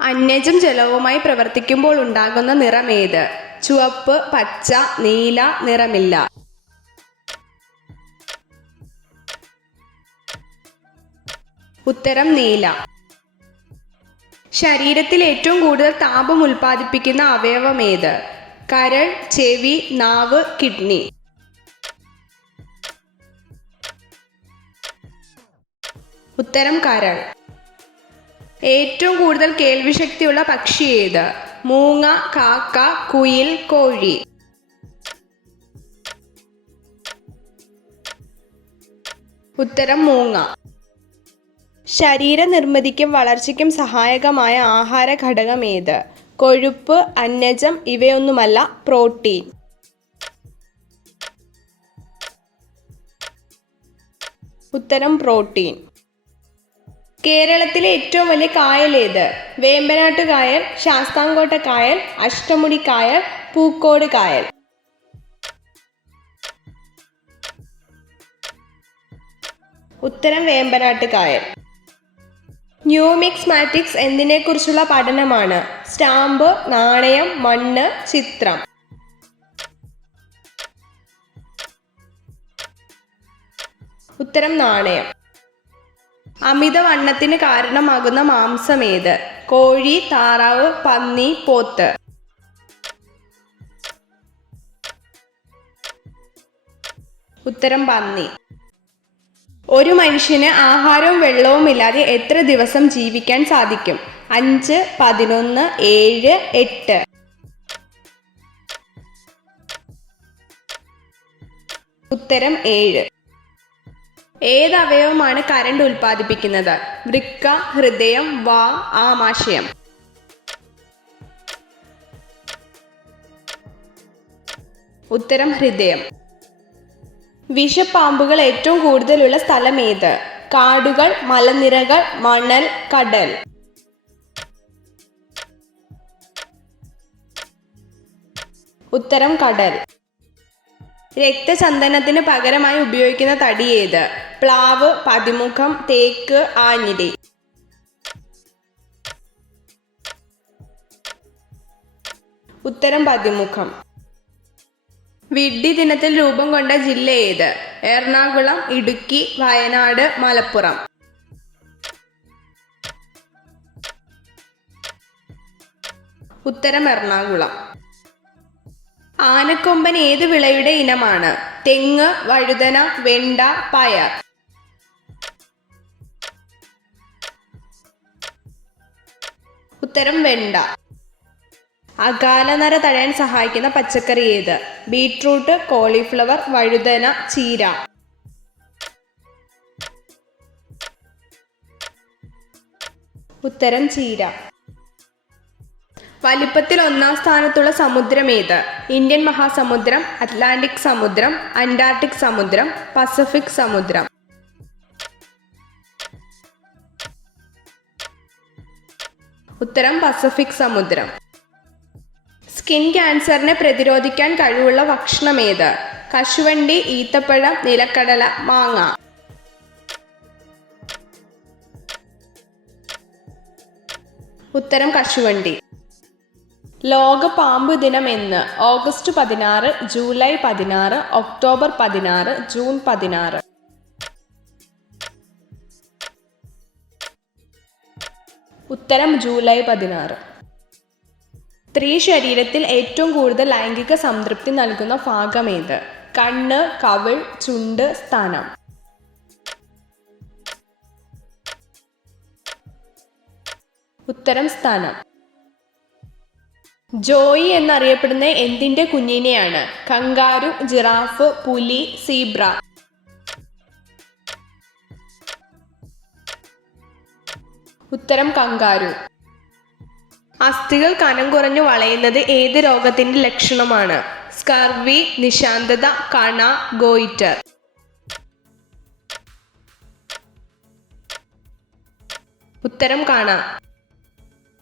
അന്യജം ജലവുമായി പ്രവർത്തിക്കുമ്പോൾ ഉണ്ടാകുന്ന നിറമേത്? ചുവപ്പ്, പച്ച, നീല, നിറമില്ല. ഉത്തരം നീല. ശരീരത്തിൽ ഏറ്റവും കൂടുതൽ താപം ഉൽപ്പാദിപ്പിക്കുന്ന അവയവമേത്? കരൾ, ചെവി, നാവ്, കിഡ്നി. ഉത്തരം കരൾ. ഏറ്റവും കൂടുതൽ കേൾവിശക്തിയുള്ള പക്ഷി ഏത്? മൂങ്ങ, കാക്ക, കുയിൽ, കോഴി. ഉത്തരം മൂങ്ങ. ശരീരനിർമ്മിതിക്കും വളർച്ചയ്ക്കും സഹായകമായ ആഹാര ഘടകം ഏത്? കൊഴുപ്പ്, അന്നജം, ഇവയൊന്നുമല്ല, പ്രോട്ടീൻ. ഉത്തരം പ്രോട്ടീൻ. കേരളത്തിലെ ഏറ്റവും വലിയ കായൽ ഏത്? വേമ്പനാട്ട് കായൽ, ശാസ്താംകോട്ട കായൽ, അഷ്ടമുടി കായൽ, പൂക്കോട് കായൽ. ഉത്തരം വേമ്പനാട്ട് കായൽ. ന്യൂമിസ്മാറ്റിക്സ് എന്തിനെക്കുറിച്ചുള്ള പഠനമാണ്? സ്റ്റാമ്പ്, നാണയം, മണ്ണ്, ചിത്രം. ഉത്തരം നാണയം. അമിതവണ്ണത്തിന് കാരണമാകുന്ന മാംസം ഏത്? കോഴി, താറാവ്, പന്നി, പോത്ത്. ഉത്തരം പന്നി. ഒരു മനുഷ്യന് ആഹാരവും വെള്ളവും ഇല്ലാതെ എത്ര ദിവസം ജീവിക്കാൻ സാധിക്കും? 5, 11, 7, 8. ഉത്തരം 7. ഏത് അവയവമാണ് കറണ്ട് ഉൽപ്പാദിപ്പിക്കുന്നത്? വൃക്ക, ഹൃദയം, വാ, ആമാശയം. ഉത്തരം ഹൃദയം. വിഷപ്പാമ്പുകൾ ഏറ്റവും കൂടുതലുള്ള സ്ഥലം ഏത്? കാടുകൾ, മലനിരകൾ, മണൽ, കടൽ. ഉത്തരം കടൽ. രക്തചന്ദനത്തിന് പകരമായി ഉപയോഗിക്കുന്ന തടി ഏത്? പ്ലാവ്, പതിമുഖം, തേക്ക്, ആഞ്ഞിലി. ഉത്തരം പതിമുഖം. വിഡ്ഢി ദിനത്തിൽ രൂപം കൊണ്ട ജില്ല ഏത്? എറണാകുളം, ഇടുക്കി, വയനാട്, മലപ്പുറം. ഉത്തരം എറണാകുളം. ആനക്കൊമ്പൻ ഏത് വിളയുടെ ഇനമാണ്? തെങ്ങ്, വഴുതന, വെണ്ട, പയർ. ഉത്തരം വെണ്ട. അകാലനര തടയാൻ സഹായിക്കുന്ന പച്ചക്കറി ഏത്? ബീട്രൂട്ട്, കോളിഫ്ലവർ, വഴുതന, ചീര. ഉത്തരം ചീര. വലിപ്പത്തിൽ 1-ാം സ്ഥാനത്തുള്ള സമുദ്രം ഏത്? ഇന്ത്യൻ മഹാസമുദ്രം, അറ്റ്ലാന്റിക് സമുദ്രം, അന്റാർട്ടിക് സമുദ്രം, പസഫിക് സമുദ്രം. ഉത്തരം പസഫിക് സമുദ്രം. സ്കിൻ ക്യാൻസറിനെ പ്രതിരോധിക്കാൻ കഴിവുള്ള ഭക്ഷണം ഏത്? കശുവണ്ടി, ഈത്തപ്പഴം, നിലക്കടല, മാങ്ങ. ഉത്തരം കശുവണ്ടി. ലോക പാമ്പ് ദിനം എന്ന്? August 16, July 16, October 16, June 16. ഉത്തരം ജൂലൈ 16. സ്ത്രീ ശരീരത്തിൽ ഏറ്റവും കൂടുതൽ ലൈംഗിക സംതൃപ്തി നൽകുന്ന ഭാഗം ഏത്? കണ്ണ്, കവിൾ, ചുണ്ട്, സ്തനം. ഉത്തരം സ്തനം. ജോയി എന്നറിയപ്പെടുന്ന എന്തിന്റെ കുഞ്ഞിനെയാണ്? കങ്കാരു, ജിറാഫ്, പുലി, സീബ്ര. ഉത്തരം കങ്കാരു. അസ്ഥികൾ കനം കുറഞ്ഞു വളയുന്നത് ഏത് രോഗത്തിന്റെ ലക്ഷണമാണ്? സ്കർവി, നിശാന്തത, കണ, ഗോയിറ്റർ. ഉത്തരം കണ.